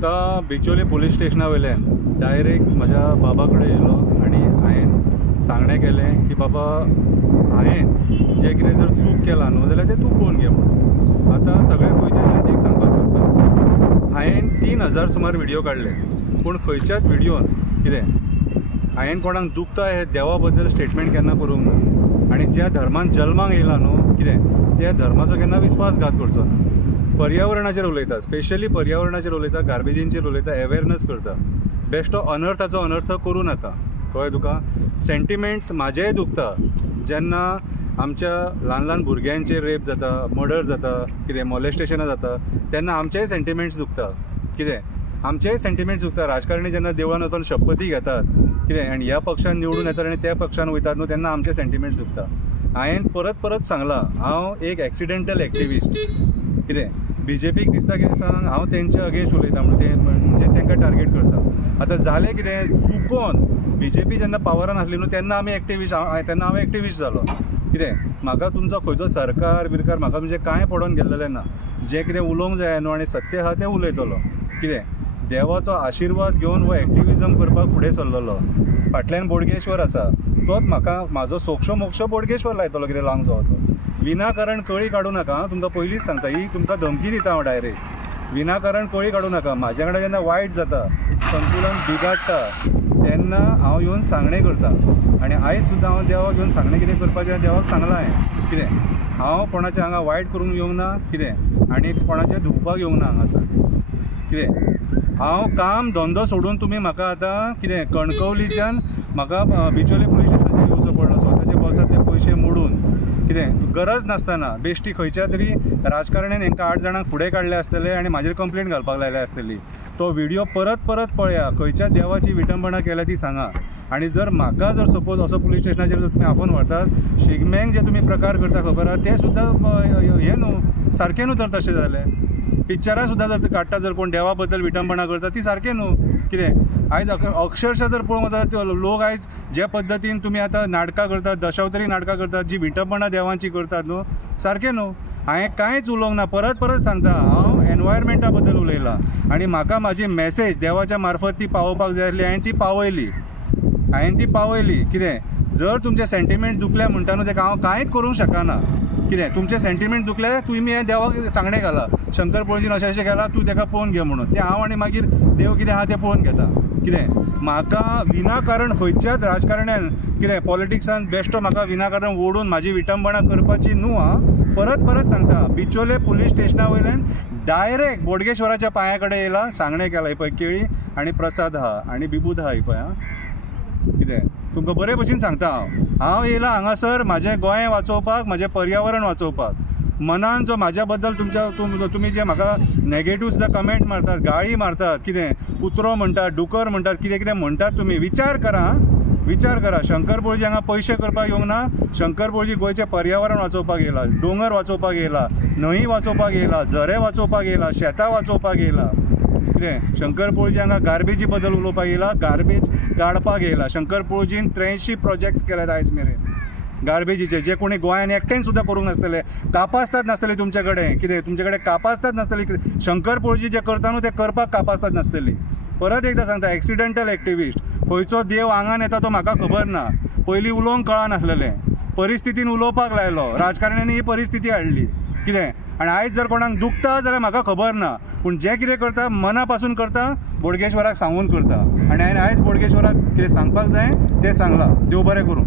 म्हाका बिचोले पुलीस स्टेशना वयल्यान डायरेक्ट म्हज्या बाबा कडेन येयलो आनी हांवें सांगणें केलें की बाबा हांवें जें कितें जर चूक केलां न्हू जाल्यार तें तूं पळोवन घे म्हणून. आतां सगळ्या गोंयच्या जनतेक सांगपाक सोदता हांवें 3000 सुमार व्हिडिओ काडले, पूण खंयच्याच व्हिडिओन कितें हांवें कोणाक दुखता हे देवा बद्दल स्टेटमेंट केन्ना करूंक ना. आनी ज्या धर्मान जल्माक येयला न्हू कितें त्या धर्माचो केन्ना विस्वासघात करचो ना. पर्यावरणाचेर उलयता, स्पेशली पर्यावरणाचेर उलयता, गार्बेजींचेर उलयता, अवेरनस करता. बेश्टो अनर्थाचो अनर्थ करूं नाका. कळ्ळें तुका. सेंटिमेंट्स म्हाजेय दुखता जेन्ना आमच्या ल्हान ल्हान भुरग्यांचेर रेप जाता, मर्डर जाता, कितें मॉलेस्टेशनां जाता तेन्ना आमचेय सेंटिमेंट्स दुखता. कितें आमचेय सेंटिमेंट्स दुखता. राजकारणी जेन्ना देवळान वचून शपथी घेतात कितें आनी ह्या पक्षान निवडून येतात आनी त्या पक्षान वयतात न्हू तेन्ना आमचे सेंटिमेंट्स दुखता. हांवें परत परत सांगलां हांव एक एक्सिडेंटल एक्टिविस्ट. कितें BJPक दिसता कितें सांग हांव तेंच्या अगेन्स्ट उलयता म्हणून ते म्हणजे तांकां टार्गेट करता. आतां जालें कितें चुकोन BJP जेन्ना पावरान आसली न्हू तेन्ना आमी एक्टिविस्ट तेन्ना हांव एक्टिविस्ट जालो. कितें म्हाका तुमचो खंयचो सरकार बिरकार म्हाका म्हणजे कांय पडोन गेल्लेलें ना. जें कितें उलोवंक जाय न्हू आनी सत्य आहा तें उलयतलो. कितें देवाचो आशिर्वाद घेवन हो एक्टिविजम करपाक फुडें सरलेलो. फाटल्यान बोडगेश्वर आसा तोच म्हाका म्हाजो सोक्षो मोक्षो बोडगेश्वर लायतलो कितें लांग जावो तो. विनाकारण कळी काडूं नाका. तुमकां पयलींच सांगता ही तुमकां धमकी दिता हांव डायरेक्ट. विनाकारण कळी काडूं नाका. म्हाजे कडेन जेन्ना वायट जाता संतुलन बिगाडटा तेन्ना हांव येवन सांगणें करता. आनी आयज सुद्दां हांव देवाक येवन सांगणें कितें करपाचें देवाक सांगलां हांवें. कितें हांव कोणाचें हांगा वायट करूंक येवंक ना. कितें आनी कोणाचें धुवपाक येवंक ना हांगासर. कितें हांव काम धंदो सोडून तुमी म्हाका आतां कितें कणकवलीच्यान म्हाका बिचोले पुलीस स्टेशनाचेर येवचो पडलो स्वताचे बोल्सांतले पयशे मोडून. कितें गरज नासतना बेश्टी खंयच्या तरी राजकारण्यान हांकां 8 जाणांक फुडें काडले आसतले आनी म्हाजेर कंप्लेंट घालपाक लायले आसतली. तो व्हिडिओ परत परत पळया. खंयच्या देवाची विटंबना केल्या ती सांगा. आनी जर म्हाका जर सपोज असो पुलीस स्टेशनाचेर जर तुमी आफोन व्हरतात शिगम्यांक जे तुमी प्रकार करता खबर आहा ते सुद्दां हें न्हू सारकें न्हू तर तशें जालें. पिक्चरां सुद्दां जर काडटा जर कोण देवा बद्दल विटंबना करता ती सारकें न्हू. कितें आयज अक्षरशः जर पळोवंक वता लोक आयज जे पद्दतीन तुमी आतां नाटकां करतात, दशावतरी नाटकां करतात, जी विटंबना देवांची करतात न्हू सारकें न्हू. हांवें कांयच उलोवंक ना. परत परत सांगता हांव एनवायरमेंटा बद्दल उलयलां आनी म्हाका म्हाजी मॅसेज देवाच्या मार्फत ती पावोवपाक जाय आसली. हांवें ती पावयली. कितें जर तुमचे सेंटिमेंट दुखले म्हणटा न्हू तेका हांव कांयच करूंक शकना. कितें तुमचे सेंटिमेंट दुखले तुमी हें देवाक सांगणें घाला शंकर पळजीन अशें अशें केलां तूं तेका पळोवन घे म्हणून. तें हांव आनी मागीर देव कितें आहा तें पळोवन घेता. कितें म्हाका विनाकारण खंयच्याच राजकारण्यान कितें पॉलिटिक्सान बेश्टो म्हाका विनाकारण ओडून म्हाजी विटंबना करपाची न्हू. हांव परत परत सांगता बिचोले पुलीस स्टेशना वयल्यान डायरेक्ट बोडगेश्वराच्या पांया कडेन येयला सांगणें केलां. ही पळय केळी आनी प्रसाद आहा आनी बिबूद आहा ही पळय. कितें तुमकां बरे भशेन सांगता हांव येयलां हांगासर म्हाजें गोंय वाचोवपाक, म्हाजें पर्यावरण वाचोवपाक. मनान जो म्हाज्या बद्दल तुमी जे म्हाका नॅगेटिव्ह सुद्दां कमेंट मारतात, गाळी मारतात, कितें कुत्रो म्हणटात, डुकर म्हणटात, कितें कितें म्हणटात तुमी विचार करा. शंकर पळजी हांगा पयशे करपाक येवंक ना. शंकर पळजी गोंयचें पर्यावरण वाचोवपाक येयला, दोंगर वाचोवपाक येयला, न्हंय वाचोवपाक येयला, झरे वाचोवपाक येयला, शेतां वाचोवपाक येयला. कितें शंकर पळजी हांगा गार्बेजी बद्दल उलोवपाक येयला, गार्बेज काडपाक येयला. शंकर पळजीन 83 प्रोजेक्ट्स केल्यात आयज मेरेन गार्बेजीचे, जे कोणी गोंयान एकटेन सुद्दां करूंक नासतले. कापासतात नासतली तुमचे कडेन. कितें तुमचे कडेन कापासतात नासतली. शंकर पळजी जे करता न्हू ते करपाक कापासतात नासतली. परत एकदां सांगता एक्सिडेंटल एक्टिविस्ट. खंयचो देव आंगान येता तो म्हाका खबर ना. पयलीं उलोवंक कळनासलेलें. परिस्थितीन उलोवपाक लायलो. राजकारण्यांनी ही परिस्थिती हाडली. कितें आनी आयज जर कोणाक दुखता जाल्यार म्हाका खबर ना. पूण जें कितें करता मना पासून करता, बोडगेश्वराक सांगून करता. आनी हांवें आयज बोडगेश्वराक कितें सांगपाक जाय तें सांगलां. देव बरें करूं.